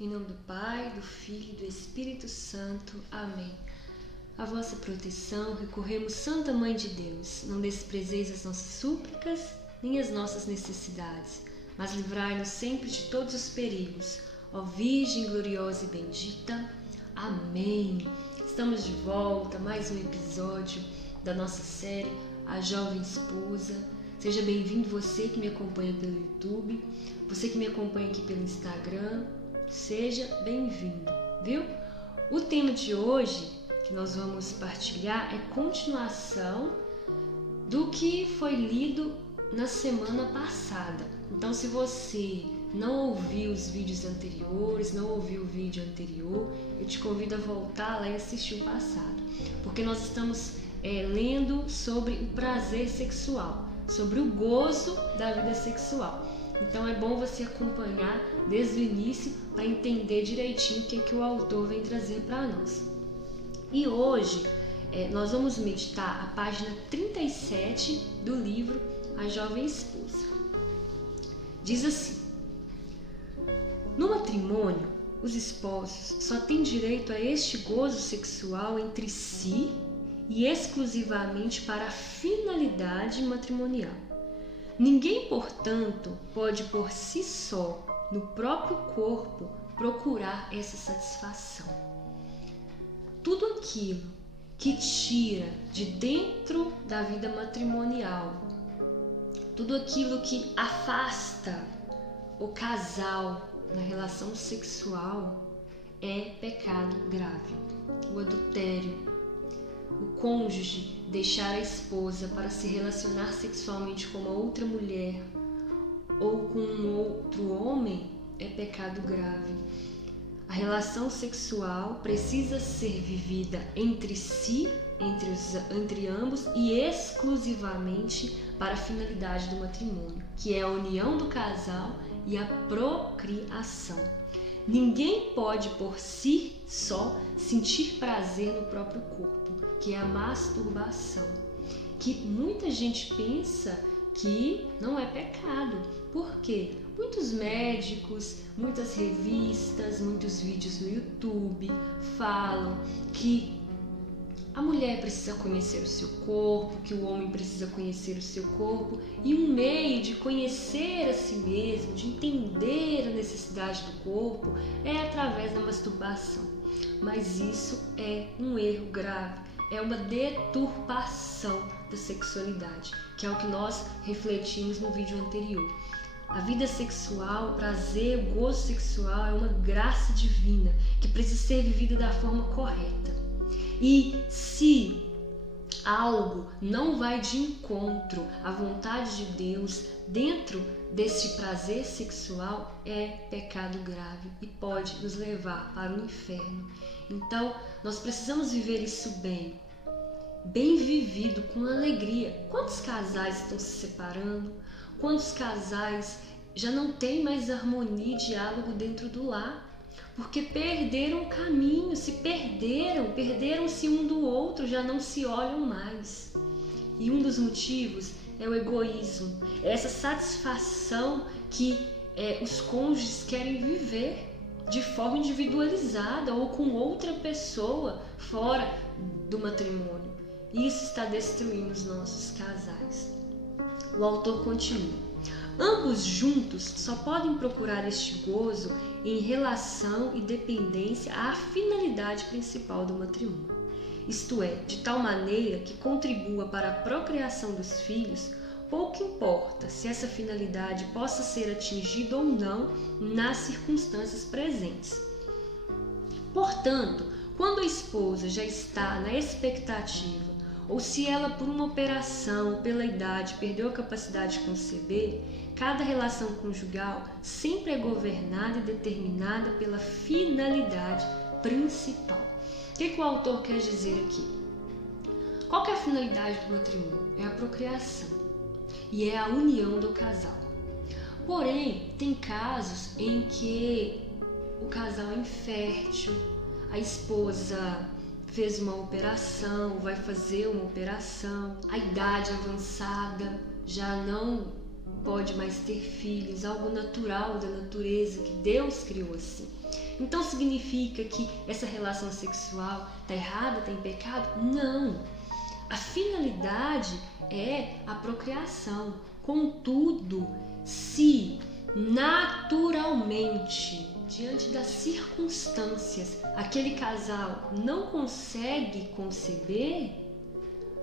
Em nome do Pai, do Filho e do Espírito Santo. Amém. A vossa proteção recorremos, Santa Mãe de Deus. Não desprezeis as nossas súplicas, nem as nossas necessidades, mas livrai-nos sempre de todos os perigos. Ó Virgem gloriosa e bendita. Amém. Estamos de volta, mais um episódio da nossa série A Jovem Esposa. Seja bem-vindo você que me acompanha pelo YouTube, você que me acompanha aqui pelo Instagram. Seja bem-vindo, viu? O tema de hoje que nós vamos partilhar é continuação do que foi lido na semana passada. Então, se você não ouviu os vídeos anteriores, não ouviu o vídeo anterior, eu te convido a voltar lá e assistir o passado, porque nós estamos lendo sobre o prazer sexual, sobre o gozo da vida sexual. Então é bom você acompanhar desde o início para entender direitinho o que o autor vem trazer para nós. E hoje nós vamos meditar a página 37 do livro A Jovem Esposa. Diz assim: no matrimônio, os esposos só têm direito a este gozo sexual entre si e exclusivamente para a finalidade matrimonial. Ninguém, portanto, pode por si só, no próprio corpo, procurar essa satisfação. Tudo aquilo que tira de dentro da vida matrimonial, tudo aquilo que afasta o casal na relação sexual é pecado grave. O adultério, o cônjuge deixar a esposa para se relacionar sexualmente com uma outra mulher ou com um outro homem é pecado grave. A relação sexual precisa ser vivida entre si, entre ambos e exclusivamente para a finalidade do matrimônio, que é a união do casal e a procriação. Ninguém pode por si só sentir prazer no próprio corpo, que é a masturbação, que muita gente pensa que não é pecado. Por quê? Muitos médicos, muitas revistas, muitos vídeos no YouTube falam que a mulher precisa conhecer o seu corpo, que o homem precisa conhecer o seu corpo, e um meio de conhecer a si mesmo, de entender a necessidade do corpo, é através da masturbação. Mas isso é um erro grave, é uma deturpação da sexualidade, que é o que nós refletimos no vídeo anterior. A vida sexual, o prazer, o gozo sexual é uma graça divina que precisa ser vivida da forma correta. E se algo não vai de encontro à vontade de Deus dentro deste prazer sexual, é pecado grave e pode nos levar para o inferno. Então, nós precisamos viver isso bem vivido, com alegria. Quantos casais estão se separando? Quantos casais já não têm mais harmonia e diálogo dentro do lar? Porque perderam o caminho, perderam-se um do outro, já não se olham mais. E um dos motivos é o egoísmo, é essa satisfação que os cônjuges querem viver de forma individualizada ou com outra pessoa fora do matrimônio. Isso está destruindo os nossos casais. O autor continua: ambos juntos só podem procurar este gozo em relação e dependência à finalidade principal do matrimônio, isto é, de tal maneira que contribua para a procriação dos filhos. Pouco importa se essa finalidade possa ser atingida ou não nas circunstâncias presentes. Portanto, quando a esposa já está na expectativa, ou se ela por uma operação ou pela idade perdeu a capacidade de conceber, cada relação conjugal sempre é governada e determinada pela finalidade principal. O que o autor quer dizer aqui? Qual que é a finalidade do matrimônio? É a procriação e é a união do casal. Porém, tem casos em que o casal é infértil, a esposa fez uma operação, vai fazer uma operação, a idade avançada já não pode mais ter filhos, algo natural da natureza que Deus criou assim. Então significa que essa relação sexual está errada, está em pecado? Não. A finalidade é a procriação. Contudo, se naturalmente, diante das circunstâncias, aquele casal não consegue conceber,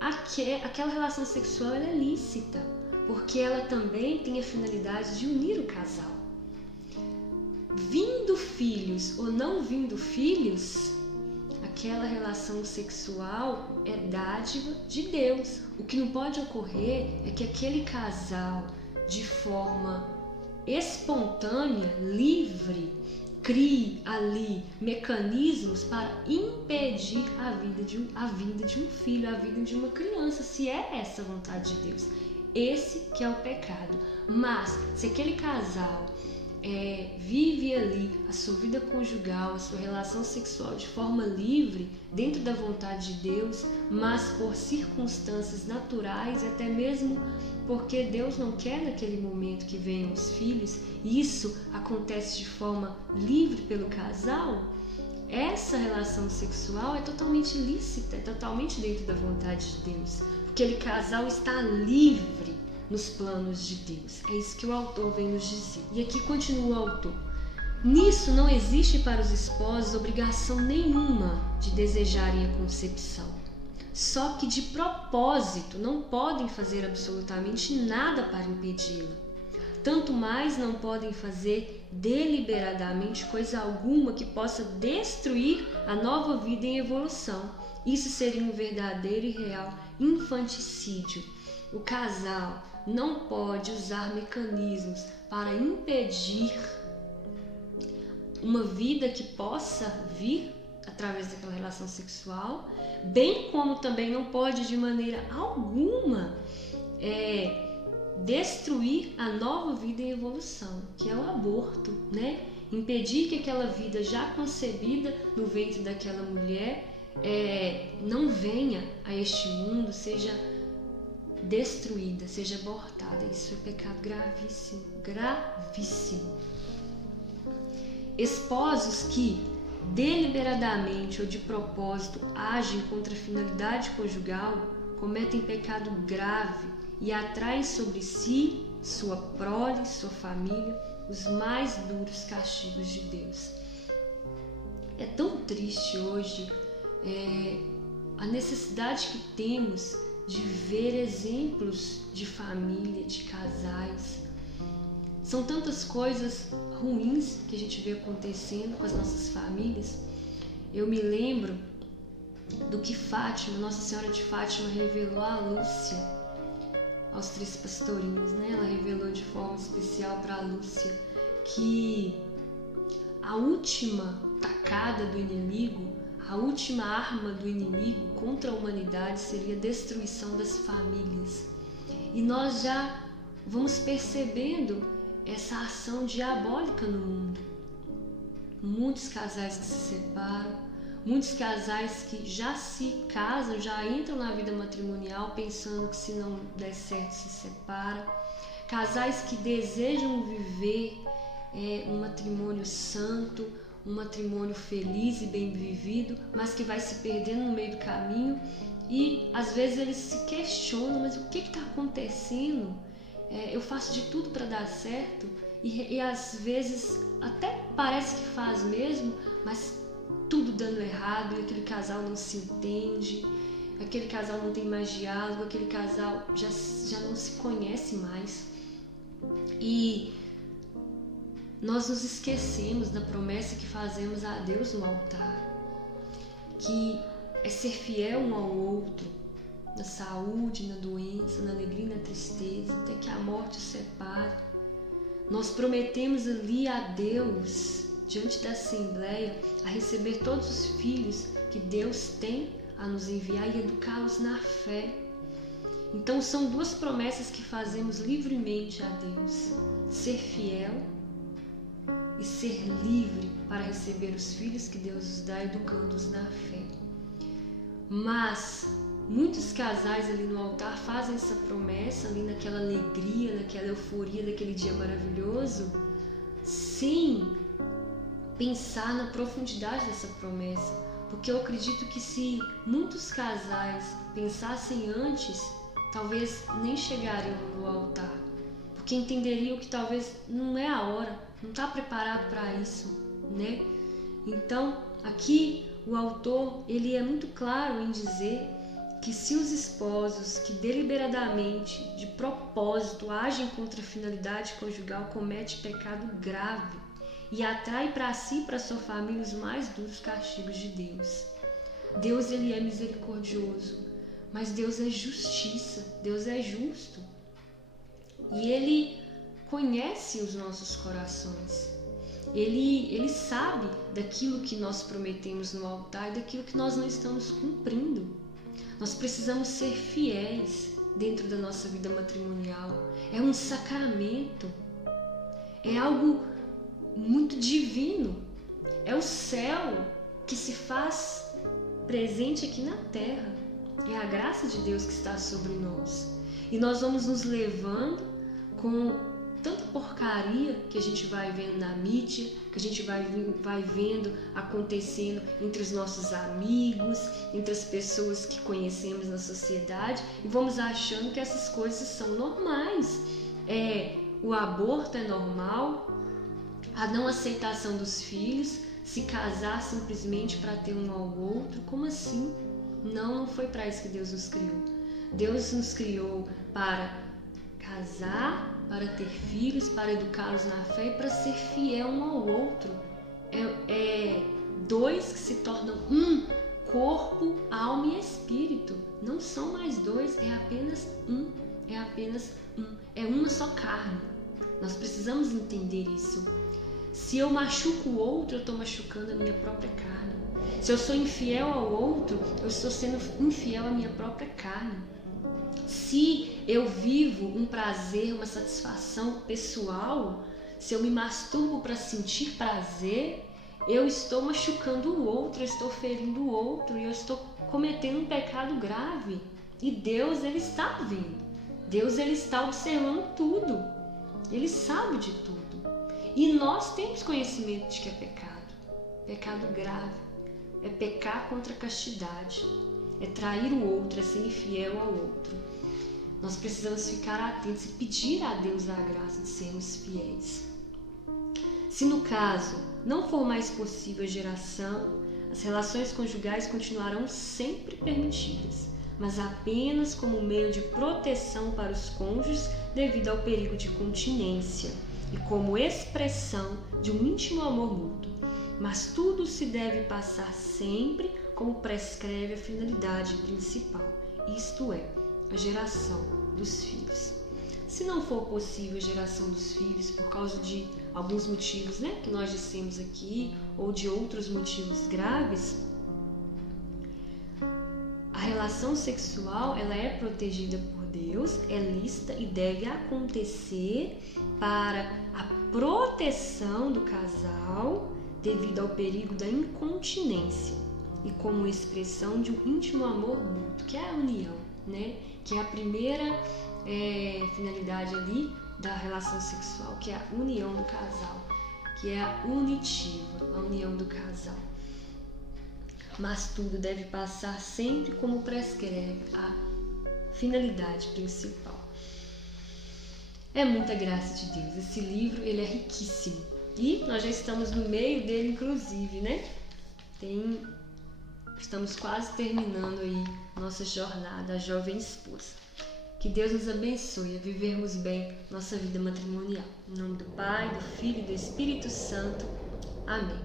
aquela relação sexual ela é lícita, porque ela também tem a finalidade de unir o casal. Vindo filhos ou não vindo filhos, aquela relação sexual é dádiva de Deus. O que não pode ocorrer é que aquele casal, de forma espontânea, livre, crie ali mecanismos para impedir a vinda de um filho, a vinda de uma criança, se é essa a vontade de Deus. Esse que é o pecado. Mas se aquele casal vive ali a sua vida conjugal, a sua relação sexual de forma livre, dentro da vontade de Deus, mas por circunstâncias naturais, até mesmo porque Deus não quer naquele momento que venham os filhos, e isso acontece de forma livre pelo casal, essa relação sexual é totalmente lícita, é totalmente dentro da vontade de Deus. Aquele casal está livre nos planos de Deus. É isso que o autor vem nos dizer. E aqui continua o autor. Nisso não existe para os esposos obrigação nenhuma de desejarem a concepção. Só que de propósito não podem fazer absolutamente nada para impedi-la. Tanto mais não podem fazer deliberadamente coisa alguma que possa destruir a nova vida em evolução. Isso seria um verdadeiro e real infanticídio. O casal não pode usar mecanismos para impedir uma vida que possa vir através daquela relação sexual, bem como também não pode de maneira alguma destruir a nova vida em evolução, que é o aborto, né? Impedir que aquela vida já concebida no ventre daquela mulher não venha a este mundo, seja destruída, seja abortada. Isso é pecado gravíssimo, gravíssimo. Esposos que deliberadamente ou de propósito agem contra a finalidade conjugal cometem pecado grave e atraem sobre si, sua prole, sua família, os mais duros castigos de Deus. É tão triste hoje a necessidade que temos de ver exemplos de família, de casais. São tantas coisas ruins que a gente vê acontecendo com as nossas famílias. Eu me lembro do que Fátima, Nossa Senhora de Fátima, revelou a Lúcia, aos 3 pastorinhos, né? Ela revelou de forma especial para a Lúcia que a última tacada do inimigo, a última arma do inimigo contra a humanidade seria a destruição das famílias. E nós já vamos percebendo essa ação diabólica no mundo. Muitos casais que se separam, muitos casais que já se casam, já entram na vida matrimonial pensando que se não der certo se separam. Casais que desejam viver um matrimônio santo, um matrimônio feliz e bem vivido, mas que vai se perdendo no meio do caminho, e às vezes eles se questionam, mas o que está acontecendo? Eu faço de tudo para dar certo, e às vezes até parece que faz mesmo, mas tudo dando errado, e aquele casal não se entende, aquele casal não tem mais diálogo, aquele casal já não se conhece mais. E nós nos esquecemos da promessa que fazemos a Deus no altar, que é ser fiel um ao outro, na saúde, na doença, na alegria e na tristeza, até que a morte os separe. Nós prometemos ali a Deus, diante da Assembleia, a receber todos os filhos que Deus tem a nos enviar e educá-los na fé. Então são 2 promessas que fazemos livremente a Deus: ser fiel e ser livre para receber os filhos que Deus nos dá, educando-os na fé. Mas muitos casais ali no altar fazem essa promessa, ali naquela alegria, naquela euforia daquele dia maravilhoso, sem pensar na profundidade dessa promessa, porque eu acredito que se muitos casais pensassem antes, talvez nem chegariam no altar, porque entenderiam que talvez não é a hora, não está preparado para isso, né? Então, aqui o autor ele é muito claro em dizer que se os esposos que deliberadamente, de propósito, agem contra a finalidade conjugal, cometem pecado grave e atrai para si e para sua família os mais duros castigos de Deus. Deus ele é misericordioso, mas Deus é justiça, Deus é justo. E Ele conhece os nossos corações. Ele sabe daquilo que nós prometemos no altar e daquilo que nós não estamos cumprindo. Nós precisamos ser fiéis dentro da nossa vida matrimonial. É um sacramento. É algo muito divino. É o céu que se faz presente aqui na terra. É a graça de Deus que está sobre nós. E nós vamos nos levando com tanta porcaria que a gente vai vendo na mídia, que a gente vai vendo acontecendo entre os nossos amigos, entre as pessoas que conhecemos na sociedade, e vamos achando que essas coisas são normais. O aborto é normal, a não aceitação dos filhos, se casar simplesmente para ter um ao outro. Como assim? Não foi para isso que Deus nos criou. Deus nos criou para casar, para ter filhos, para educá-los na fé e para ser fiel um ao outro. É dois que se tornam um, corpo, alma e espírito. Não são mais dois, é apenas um. É uma só carne. Nós precisamos entender isso. Se eu machuco o outro, eu estou machucando a minha própria carne. Se eu sou infiel ao outro, eu estou sendo infiel à minha própria carne. Se eu vivo um prazer, uma satisfação pessoal, se eu me masturbo para sentir prazer, eu estou machucando o outro, eu estou ferindo o outro e eu estou cometendo um pecado grave. E Deus, Ele está vendo. Deus, Ele está observando tudo. Ele sabe de tudo. E nós temos conhecimento de que é pecado. Pecado grave. É pecar contra a castidade. É trair o outro, é ser infiel ao outro. Nós precisamos ficar atentos e pedir a Deus a graça de sermos fiéis. Se no caso não for mais possível a geração, as relações conjugais continuarão sempre permitidas, mas apenas como meio de proteção para os cônjuges devido ao perigo de continência e como expressão de um íntimo amor mútuo. Mas tudo se deve passar sempre como prescreve a finalidade principal, isto é, a geração dos filhos. Se não for possível a geração dos filhos por causa de alguns motivos, que nós dissemos aqui, ou de outros motivos graves, a relação sexual ela é protegida por Deus, é lícita e deve acontecer para a proteção do casal devido ao perigo da incontinência e como expressão de um íntimo amor mútuo, que é a união, que é a primeira finalidade ali da relação sexual, que é a união do casal, que é a unitiva, a união do casal. Mas tudo deve passar sempre como prescreve a finalidade principal. É muita graça de Deus. Esse livro ele é riquíssimo e nós já estamos no meio dele, inclusive, Estamos quase terminando aí nossa jornada, a jovem esposa. Que Deus nos abençoe a vivermos bem nossa vida matrimonial. Em nome do Pai, do Filho e do Espírito Santo. Amém.